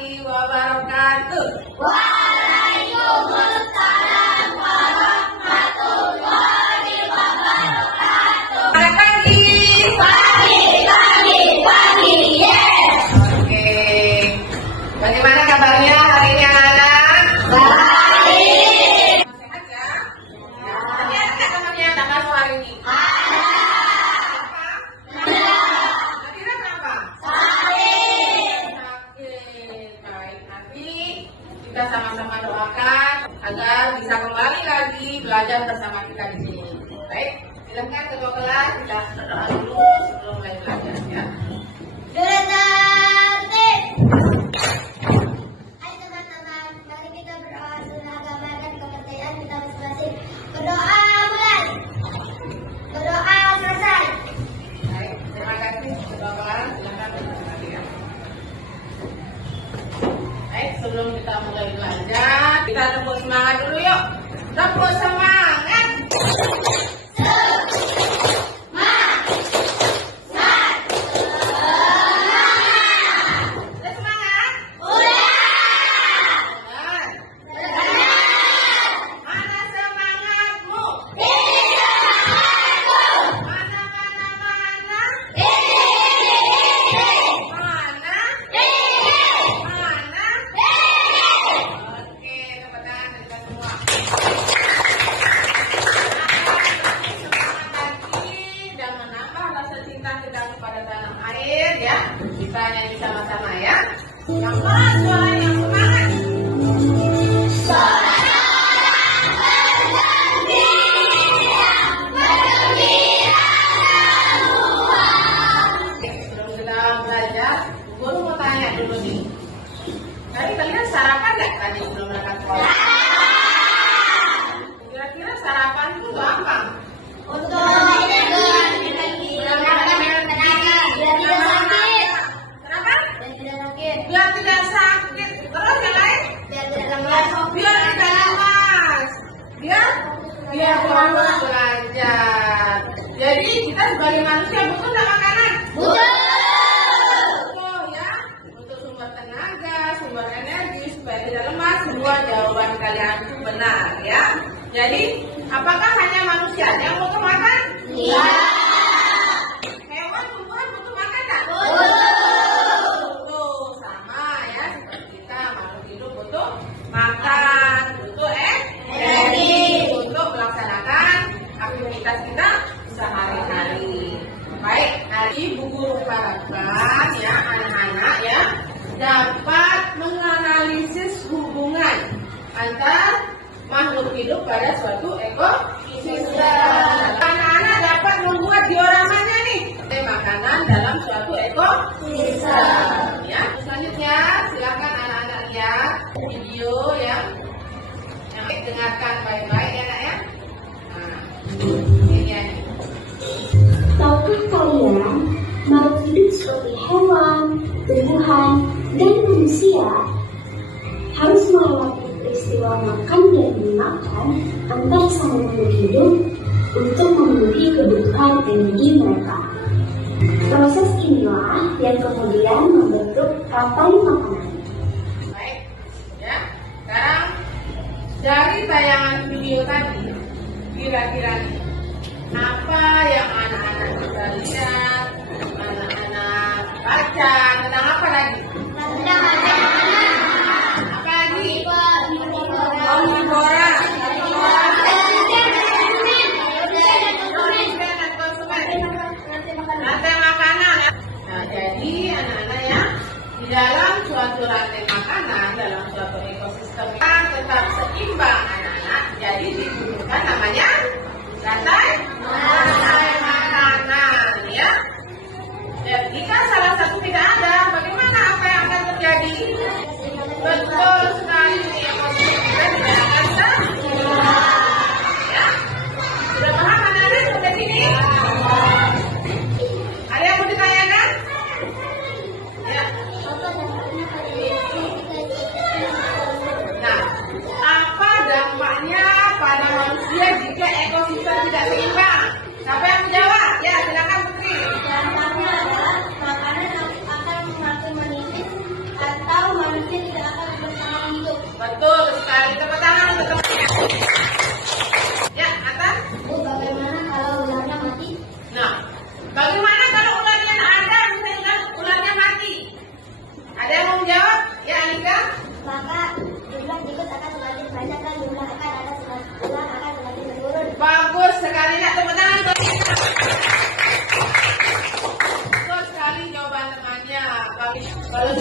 warahmatullahi wabarakatuh. Waalaikumsalam warahmatullahi wabarakatuh. Selamat pagi. Pagi, yes. Oke. Bagaimana kabarnya hari ini anak-anak? Baik. Sehat ya? Tadi ada nggak temannya yang tak masuk hari ini? Ada. Kira kenapa? Sakit. Sakit. Baik, nanti kita sama-sama doakan agar bisa kembali lagi belajar bersama kita di sini. Baik, silakan ketua kelas kita berdoa dulu sebelum mulai belajar ya. Tertarik. Hai teman-teman, mari kita berdoa dengan agama dan kepercayaan kita masing-masing. Berdoa mulai. Berdoa selesai. Baik, terima kasih ketua kelas, silakan bersama ya. Baik, sebelum kita mulai belajar, kita tepuk semangat dulu yuk. Tepuk semangat. Udah semangat? Mana semangatmu? Mana? Mana? Oke, tepuk tangan kita semua. Semangat lagi dan menambah rasa cinta kita kepada tanah air ya. Kita nyanyi sama-sama ya. Yang keras suara yang semangat. Sebelum kita belajar, guru mau tanya dulu nih. Tadi kalian sarapan nggak tadi sebelum berangkat sekolah? Kira-kira sarapan itu apa? Untuk energi, Kenapa? dan tidak sakit, Biar tidak sakit. Terus yang lain? biar tidak lemas. Biar tidak lemas. Biar fokus belajar. Jadi kita sebagai manusia butuh nggak makanan? Butuh ya. Untuk sumber tenaga, sumber energi supaya tidak lemas. Semua jawaban kalian itu benar ya. Jadi apakah hanya manusia yang butuh makan? Iya. Hewan tumbuhan butuh makan nggak? Butuh, sama ya seperti kita makhluk hidup butuh makan, butuh energi untuk melaksanakan aktivitas kita sehari-hari. Baik, hari Bu Guru harapkan ya anak-anak ya dapat menganalisis hubungan antar makhluk hidup pada suatu ekosistem. Anak-anak dapat membuat dioramanya nih makanan dalam suatu ekosistem. Ya, selanjutnya silakan anak-anak lihat video yang dengarkan baik-baik ya nak ya. Nah, ini ya. Tahukah kalian, makhluk hidup seperti hewan, tumbuhan, dan manusia harus melewati peristiwa makan dan memakan antar sama makhluk hidup untuk memenuhi kebutuhan energi mereka. Proses inilah yang kemudian membentuk rantai makanan. Baik, ya. Sekarang dari tayangan video tadi, kira-kira nih, apa yang anak-anak bisa lihat, anak-anak baca, tentang apa lagi? Apa lagi? Omnivora. Rantai makanan ya. Nah, jadi anak-anak ya, di dalam suatu rantai makanan, dalam suatu ekosistem tetap seimbang anak-anak. Jadi dibutuhkan namanya rantai makanan ya. Dan jika salah satu tidak ada, bagaimana apa yang akan terjadi? Betul sekali, ekosistem kita tidak akan seimbang. Ya, sudah paham anak-anak seperti ini? Ada yang mau ditanyakan? Ya. Nah, apa dampaknya pada manusia jika ekosistem tidak seimbang? Siapa yang menjawab? Ya, silakan Putri. Dampaknya adalah makanan akan semakin menipis atau manusia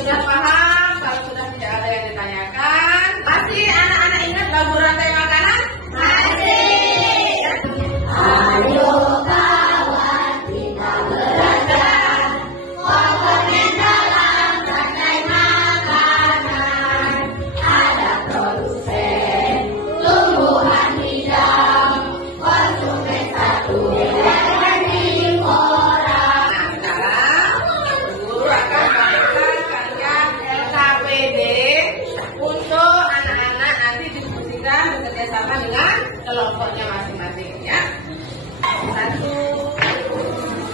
sudah paham? Kalau sudah tidak ada yang ditanyakan, masih anak-anak ingat lagu rantai makanan? Masih. Ayo kawan kita belajar komponen dalam rantai makanan. Ada produsen, tumbuhan hidang, konsumen satu dan orang. Nah, sekarang guru akan memberikan kalian LKPD untuk anak-anak nanti diskusikan bekerja sama dengan kelompoknya masing-masing ya. Satu.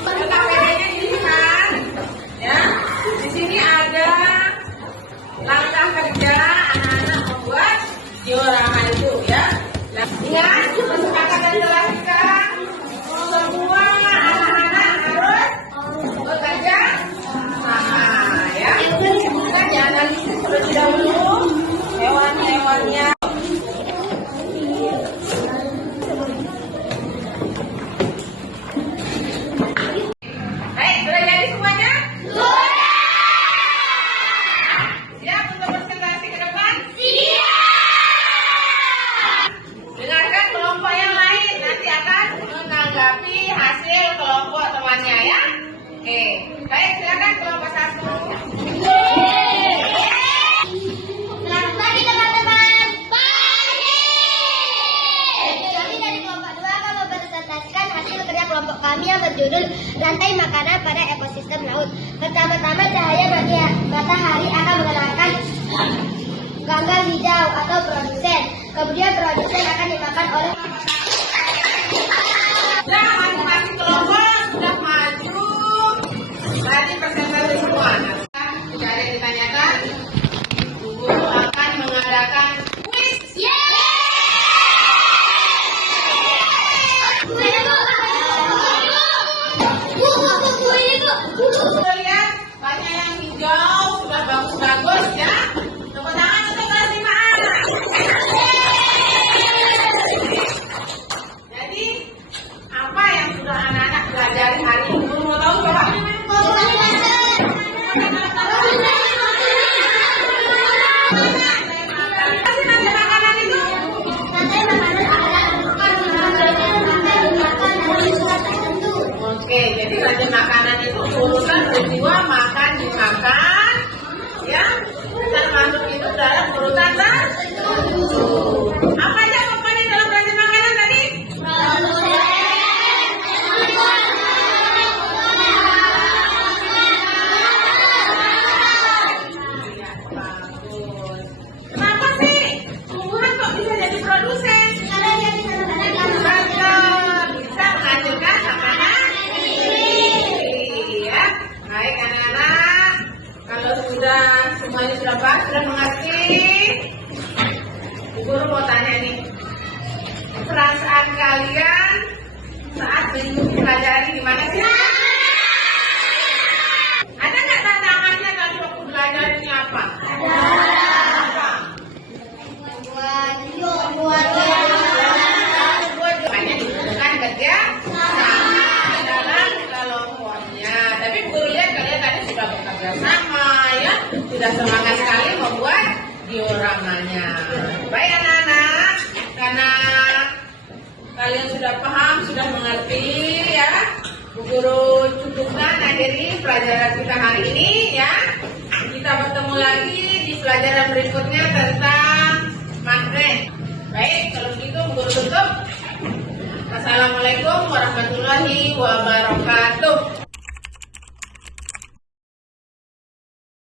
LKPD-nya dilihat ya. Di sini ada langkah kerja anak-anak membuat diorama itu ya. Nah, ingat kesepakatan dan jelaskan semua anak-anak harus bekerja sama ya. Kita dianalisis terlebih dahulu hewan-hewannya. Baik, sudah jadi semuanya? Siap untuk presentasi ke depan? Dengarkan kelompok yang lain, nanti akan menanggapi hasil kelompok temannya ya. Oke, baik silakan kelompok 1. Selamat pagi teman-teman. Pagi. Kami dari kelompok 2 akan mempresentasikan hasil kerja kelompok kami yang berjudul Rantai Makanan pada Ekosistem Laut. Pertama-tama cahaya matahari akan mengenalkan ganggang hijau atau produsen. Kemudian produsen akan dimakan oleh Sudah masing-masing kelompok sudah maju. Tadi presentasi semua. Tidak ada yang ditanyakan. Guru akan mengadakan kuis. Lihat banyak yang hijau sudah bagus-bagus ya. Tepuk tangan untuk kelas 5A. Jadi apa yang sudah anak-anak pelajari hari ini? Guru mau tahu coba? Nanti makanan itu oke, jadi rantai makanan itu urusan peristiwa makan dimakan, ya, termasuk itu dalam urutan tertentu. Apa aja komponen dalam rantai makanan tadi? Iya, bagus. Kenapa sih tumbuhan kok bisa jadi produsen? Bisa menghasilkan makanan. Iya, baik anak-anak. Kalau semuanya sudah paham, sudah mengerti, guru mau tanya nih, perasaan kalian saat mengikuti pelajari gimana sih? Ada nggak tantangannya tadi waktu belajar ini apa? Apa? Hanya dibutuhkan kerja sama dalam kelompoknya. Tapi guru lihat kalian tadi sudah bekerja sama ya, sudah semangat sekali membuat dioramanya. Baik anak-anak, karena kalian sudah paham, sudah mengerti ya, Bu Guru cukupkan akhiri pelajaran kita hari ini ya. Kita bertemu lagi di pelajaran berikutnya tentang magnet. Baik, kalau begitu Bu Guru tutup. Assalamualaikum warahmatullahi wabarakatuh.